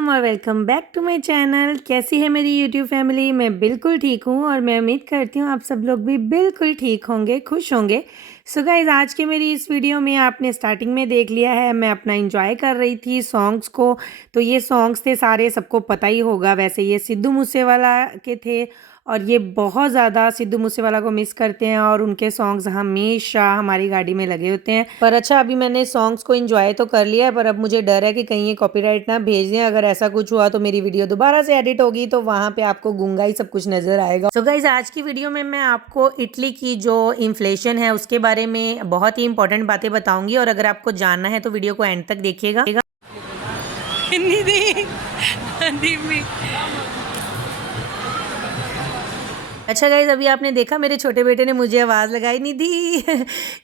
अस्सलाम और welcome back to my channel. कैसी है मेरी यूट्यूब फैमिली? मैं बिल्कुल ठीक हूँ और मैं उम्मीद करती हूँ आप सब लोग भी बिल्कुल ठीक होंगे, खुश होंगे। सो गाइज़, आज के मेरी इस वीडियो में आपने स्टार्टिंग में देख लिया है, मैं अपना एंजॉय कर रही थी सॉन्ग्स को। तो ये सॉन्ग्स थे सारे, सबको पता ही होगा, वैसे ये सिद्धू मूसेवाला के थे और ये बहुत ज़्यादा सिद्धू मूसेवाला को मिस करते हैं और उनके सॉन्ग्स हमेशा हमारी गाड़ी में लगे होते हैं। पर अच्छा, अभी मैंने सॉन्ग्स को एंजॉय तो कर लिया है, पर अब मुझे डर है कि कहीं ये कॉपीराइट ना भेज दें। अगर ऐसा कुछ हुआ तो मेरी वीडियो दोबारा से एडिट होगी तो वहाँ पे आपको गूंगा ही सब कुछ नज़र आएगा। सो गाइज, आज की वीडियो में मैं आपको इटली की जो इन्फ्लेशन है उसके बारे में बहुत ही इंपॉर्टेंट बातें बताऊंगी और अगर आपको जानना है तो वीडियो को एंड तक देखिएगा। अच्छा गाइज, अभी आपने देखा मेरे छोटे बेटे ने मुझे आवाज़ लगाई निधि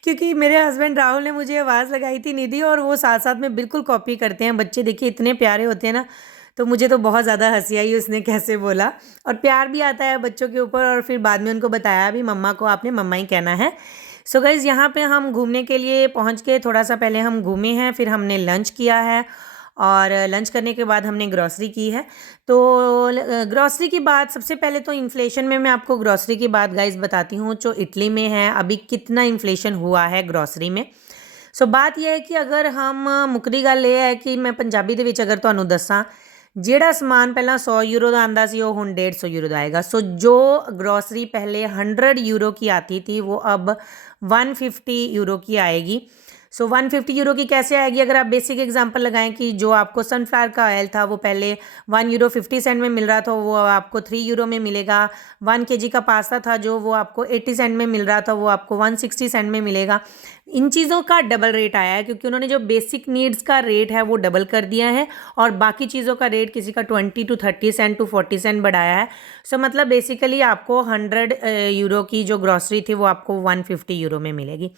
क्योंकि मेरे हस्बैंड राहुल ने मुझे आवाज़ लगाई थी निधि, और वो साथ साथ में बिल्कुल कॉपी करते हैं। बच्चे देखिए इतने प्यारे होते हैं ना, तो मुझे तो बहुत ज़्यादा हंसी आई उसने कैसे बोला, और प्यार भी आता है बच्चों के ऊपर। और फिर बाद में उनको बताया भी, मम्मा को आपने मम्मा ही कहना है। सो गाइज़, यहाँ पे हम घूमने के लिए पहुँच के थोड़ा सा पहले हम घूमे हैं, फिर हमने लंच किया है और लंच करने के बाद हमने ग्रॉसरी की है। तो ग्रॉसरी की बात, सबसे पहले तो इन्फ्लेशन में मैं आपको ग्रॉसरी की बात गाइस बताती हूँ जो इटली में है अभी कितना इन्फ्लेशन हुआ है ग्रॉसरी में। सो बात यह है कि अगर हम मुकदी गल ये है कि मैं पंजाबी ਦੇ ਵਿੱਚ अगर ਤੁਹਾਨੂੰ ਦੱਸਾਂ, ਜਿਹੜਾ ਸਮਾਨ ਪਹਿਲਾਂ 100 यूरो ਦਾ आंदा सी वो ਹੁਣ 150 यूरो ਦਾ आएगा। सो जो ग्रॉसरी पहले 100 यूरो की आती थी वो अब 150 यूरो की आएगी। सो 150 यूरो की कैसे आएगी? अगर आप बेसिक एग्जांपल लगाएं कि जो आपको सनफ्लावर का ऑयल था वो पहले 1 यूरो 50 सेंट में मिल रहा था, वो आपको 3 यूरो में मिलेगा। 1 केजी का पास्ता था जो वो आपको 80 सेंट में मिल रहा था, वो आपको 160 सेंट में मिलेगा। इन चीज़ों का डबल रेट आया है क्योंकि उन्होंने जो बेसिक नीड्स का रेट है वो डबल कर दिया है और बाकी चीज़ों का रेट किसी का 20 टू 30 सेंट टू 40 सेंट बढ़ाया है। सो मतलब बेसिकली आपको 100 यूरो की जो ग्रॉसरी थी वो आपको 150 यूरो में मिलेगी।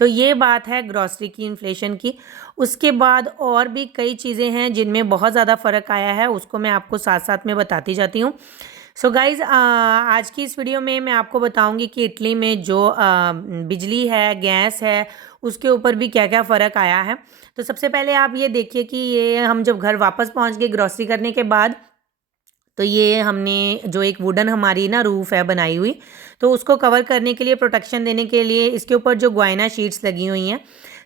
तो ये बात है ग्रॉसरी की इन्फ्लेशन की। उसके बाद और भी कई चीज़ें हैं जिनमें बहुत ज़्यादा फ़र्क आया है, उसको मैं आपको साथ साथ में बताती जाती हूँ। सो गाइज़, आज की इस वीडियो में मैं आपको बताऊंगी कि इटली में जो बिजली है, गैस है, उसके ऊपर भी क्या क्या फ़र्क आया है। तो सबसे पहले आप ये देखिए कि ये हम जब घर वापस पहुंच गए ग्रॉसरी करने के बाद, तो ये हमने जो एक वुडन हमारी ना रूफ़ है बनाई हुई, तो उसको कवर करने के लिए, प्रोटेक्शन देने के लिए इसके ऊपर जो ग्वाइना शीट्स लगी हुई हैं,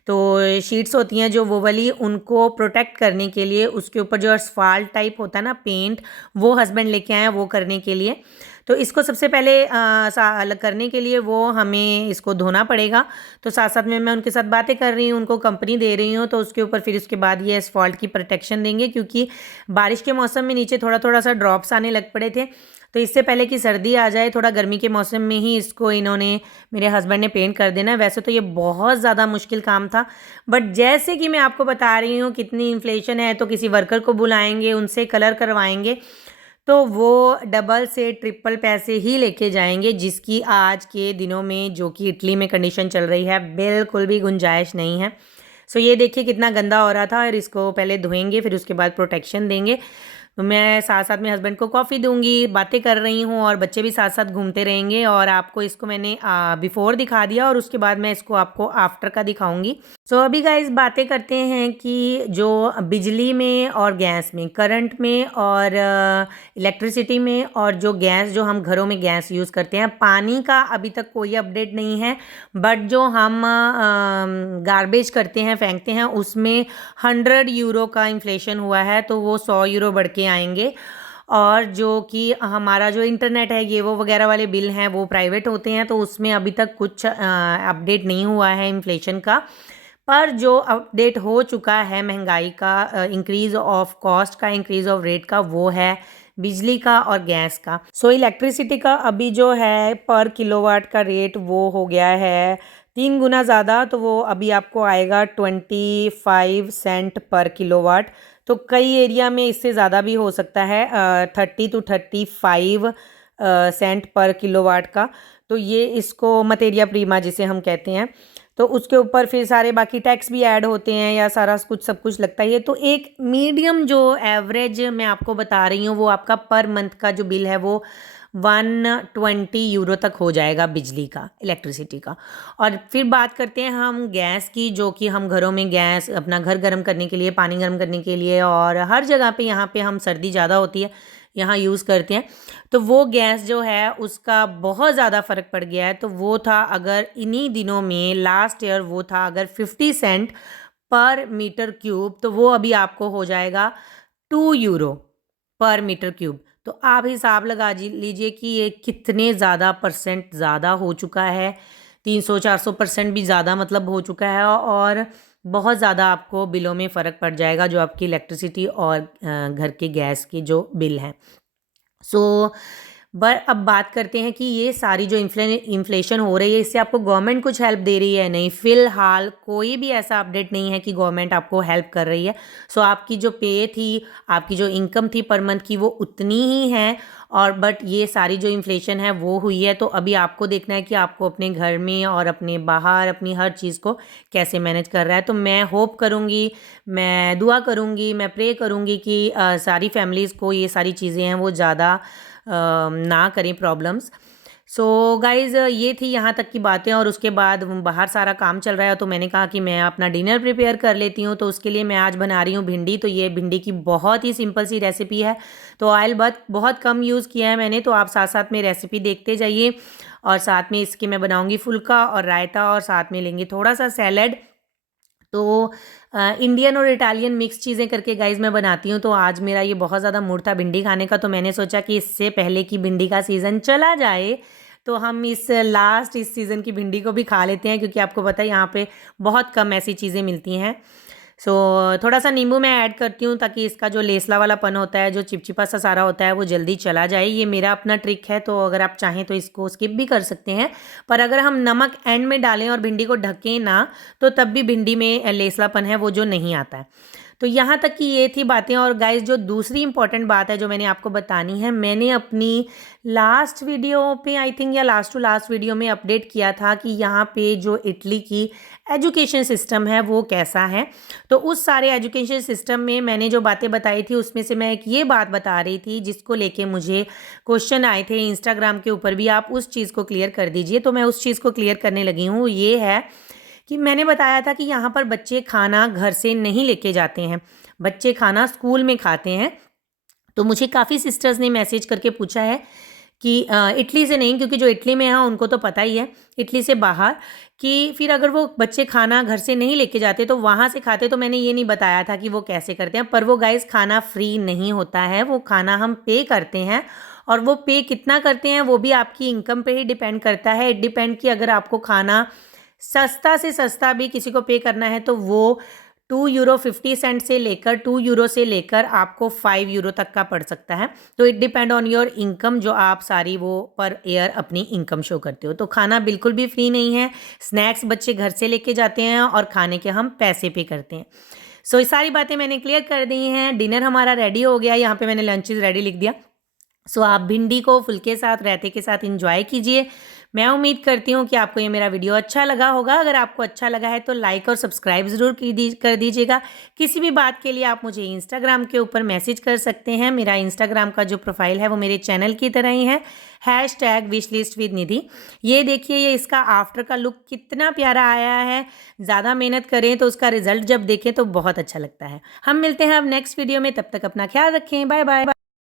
तो शीट्स होती हैं जो वो वाली, उनको प्रोटेक्ट करने के लिए उसके ऊपर जो असफाल्ट टाइप होता है ना पेंट, वो हस्बैंड लेके आए हैं वो करने के लिए। तो इसको सबसे पहले अलग करने के लिए वो हमें इसको धोना पड़ेगा। तो साथ साथ में मैं उनके साथ बातें कर रही हूँ, उनको कंपनी दे रही हूँ। तो उसके ऊपर फिर उसके बाद ये असफाल्ट की प्रोटेक्शन देंगे क्योंकि बारिश के मौसम में नीचे थोड़ा थोड़ा सा ड्रॉप्स आने लग पड़े थे। तो इससे पहले कि सर्दी आ जाए, थोड़ा गर्मी के मौसम में ही इसको इन्होंने, मेरे हस्बैंड ने पेंट कर देना है। वैसे तो ये बहुत ज़्यादा मुश्किल काम था, बट जैसे कि मैं आपको बता रही हूँ कितनी इन्फ्लेशन है, तो किसी वर्कर को बुलाएंगे, उनसे कलर करवाएंगे तो वो डबल से ट्रिपल पैसे ही लेके जाएंगे, जिसकी आज के दिनों में जो कि इटली में कंडीशन चल रही है बिल्कुल भी गुंजाइश नहीं है। सो ये देखिए कितना गंदा हो रहा था, और इसको पहले धोएंगे फिर उसके बाद प्रोटेक्शन देंगे। तो मैं साथ साथ में हस्बैंड को कॉफ़ी दूंगी, बातें कर रही हूँ और बच्चे भी साथ साथ घूमते रहेंगे। और आपको इसको मैंने बिफोर दिखा दिया और उसके बाद मैं इसको आपको आफ्टर का दिखाऊंगी। सो अभी गाइस बातें करते हैं कि जो बिजली में और गैस में, करंट में और इलेक्ट्रिसिटी में, और जो गैस, जो हम घरों में गैस यूज़ करते हैं, पानी का अभी तक कोई अपडेट नहीं है। बट जो हम गार्बेज करते हैं, फेंकते हैं, उसमें 100 यूरो का इन्फ्लेशन हुआ है, तो वो 100 यूरो बढ़ के आएंगे। और जो कि हमारा जो इंटरनेट है, ये वो वगैरह वाले बिल हैं, वो प्राइवेट होते हैं, तो उसमें अभी तक कुछ अपडेट नहीं हुआ है इन्फ्लेशन का। पर जो अपडेट हो चुका है महंगाई का, इंक्रीज़ ऑफ कॉस्ट का, इंक्रीज़ ऑफ रेट का, वो है बिजली का और गैस का। सो इलेक्ट्रिसिटी का अभी जो है पर किलोवाट का रेट वो हो गया है 3 गुना ज़्यादा, तो वो अभी आपको आएगा 25 सेंट पर किलोवाट। तो कई एरिया में इससे ज़्यादा भी हो सकता है, 30 टू 35 सेंट पर किलोवाट का। तो ये इसको मटेरिया प्रीमा जिसे हम कहते हैं, तो उसके ऊपर फिर सारे बाकी टैक्स भी ऐड होते हैं या सारा कुछ सब कुछ लगता ही है। तो एक मीडियम जो एवरेज मैं आपको बता रही हूँ, वो आपका पर मंथ का जो बिल है वो 120 यूरो तक हो जाएगा बिजली का, इलेक्ट्रिसिटी का। और फिर बात करते हैं हम गैस की, जो कि हम घरों में गैस अपना घर गर्म करने के लिए, पानी गर्म करने के लिए और हर जगह पे यहाँ पे हम सर्दी ज़्यादा होती है यहाँ यूज़ करते हैं। तो वो गैस जो है उसका बहुत ज़्यादा फ़र्क पड़ गया है। तो वो था अगर इन्हीं दिनों में लास्ट ईयर वो था अगर 50 सेंट पर मीटर क्यूब, तो वो अभी आपको हो जाएगा 2 यूरो पर मीटर क्यूब। तो आप हिसाब लगा लीजिए कि ये कितने ज़्यादा परसेंट ज़्यादा हो चुका है। 300-400% भी ज़्यादा मतलब हो चुका है और बहुत ज़्यादा आपको बिलों में फ़र्क पड़ जाएगा जो आपकी इलेक्ट्रिसिटी और घर के गैस के जो बिल हैं। सो अब बात करते हैं कि ये सारी जो इन्फ्लेशन हो रही है इससे आपको गवर्नमेंट कुछ हेल्प दे रही है? नहीं, फ़िलहाल कोई भी ऐसा अपडेट नहीं है कि गवर्नमेंट आपको हेल्प कर रही है। सो आपकी जो पे थी, आपकी जो इनकम थी पर मंथ की वो उतनी ही है और बट ये सारी जो इन्फ्लेशन है वो हुई है। तो अभी आपको देखना है कि आपको अपने घर में और अपने बाहर अपनी हर चीज़ को कैसे मैनेज कर रहा है। तो मैं होप करूँगी, मैं दुआ करूँगी, मैं प्रे करूँगी कि सारी फैमिलीज़ को ये सारी चीज़ें हैं वो ज़्यादा ना करें प्रॉब्लम्स। सो गाइज़ ये थी यहाँ तक की बातें और उसके बाद बाहर सारा काम चल रहा है तो मैंने कहा कि मैं अपना डिनर प्रिपेयर कर लेती हूँ। तो उसके लिए मैं आज बना रही हूँ भिंडी। तो ये भिंडी की बहुत ही सिंपल सी रेसिपी है। तो ऑयल बहुत कम यूज़ किया है मैंने, तो आप साथ साथ में रेसिपी देखते जाइए। और साथ में इसके मैं बनाऊँगी फुल्का और रायता और साथ में लेंगे थोड़ा सा सैलड। तो इंडियन और इटालियन मिक्स चीज़ें करके गाइज़ मैं बनाती हूँ। तो आज मेरा ये बहुत ज़्यादा मूड था भिंडी खाने का, तो मैंने सोचा कि इससे पहले कि भिंडी का सीज़न चला जाए तो हम इस सीज़न की भिंडी को भी खा लेते हैं, क्योंकि आपको पता है यहाँ पे बहुत कम ऐसी चीज़ें मिलती हैं। सो थोड़ा सा नींबू मैं ऐड करती हूँ ताकि इसका जो लेसला वालापन होता है, जो चिपचिपा सा सारा होता है, वो जल्दी चला जाए। ये मेरा अपना ट्रिक है, तो अगर आप चाहें तो इसको स्किप भी कर सकते हैं। पर अगर हम नमक एंड में डालें और भिंडी को ढकें ना, तो तब भी भिंडी में लेसलापन है वो जो नहीं आता है। तो यहाँ तक कि ये थी बातें। और गाइस जो दूसरी इंपॉर्टेंट बात है जो मैंने आपको बतानी है, मैंने अपनी लास्ट वीडियो पे आई थिंक या लास्ट टू लास्ट वीडियो में अपडेट किया था कि यहाँ पे जो इटली की एजुकेशन सिस्टम है वो कैसा है। तो उस सारे एजुकेशन सिस्टम में मैंने जो बातें बताई थी उसमें से मैं एक ये बात बता रही थी जिसको लेके मुझे क्वेश्चन आए थे इंस्टाग्राम के ऊपर भी, आप उस चीज़ को क्लियर कर दीजिए। तो मैं उस चीज़ को क्लियर करने लगी हूँ। ये है कि मैंने बताया था कि यहाँ पर बच्चे खाना घर से नहीं लेके जाते हैं, बच्चे खाना स्कूल में खाते हैं। तो मुझे काफ़ी सिस्टर्स ने मैसेज करके पूछा है कि इटली से नहीं, क्योंकि जो इटली में है उनको तो पता ही है, इटली से बाहर, कि फिर अगर वो बच्चे खाना घर से नहीं लेके जाते तो वहाँ से खाते। तो मैंने ये नहीं बताया था कि वो कैसे करते हैं। पर वो गाइस खाना फ्री नहीं होता है, वो खाना हम पे करते हैं और वो पे कितना करते हैं वो भी आपकी इनकम पे ही डिपेंड करता है। इट डिपेंड कि अगर आपको खाना सस्ता से सस्ता भी किसी को पे करना है तो वो 2 यूरो 50 सेंट से लेकर 2 यूरो से लेकर आपको 5 यूरो तक का पड़ सकता है। तो it depend on your income, जो आप सारी वो पर ईयर अपनी इनकम शो करते हो। तो खाना बिल्कुल भी फ्री नहीं है, स्नैक्स बच्चे घर से लेके जाते हैं और खाने के हम पैसे पे करते हैं। सो ये सारी बातें मैंने क्लियर कर दी हैं। डिनर हमारा रेडी हो गया, यहाँ पे मैंने लंच इज़ रेडी लिख दिया। सो आप भिंडी को फुल्के साथ रायते के साथ इंजॉय कीजिए। मैं उम्मीद करती हूँ कि आपको ये मेरा वीडियो अच्छा लगा होगा। अगर आपको अच्छा लगा है तो लाइक और सब्सक्राइब ज़रूर कर दीजिएगा। किसी भी बात के लिए आप मुझे इंस्टाग्राम के ऊपर मैसेज कर सकते हैं। मेरा इंस्टाग्राम का जो प्रोफाइल है वो मेरे चैनल की तरह ही है, #wishListWithNidhi। ये देखिए, ये इसका आफ्टर का लुक कितना प्यारा आया है। ज़्यादा मेहनत करें तो उसका रिजल्ट जब देखें तो बहुत अच्छा लगता है। हम मिलते हैं अब नेक्स्ट वीडियो में, तब तक अपना ख्याल रखें। Bye bye.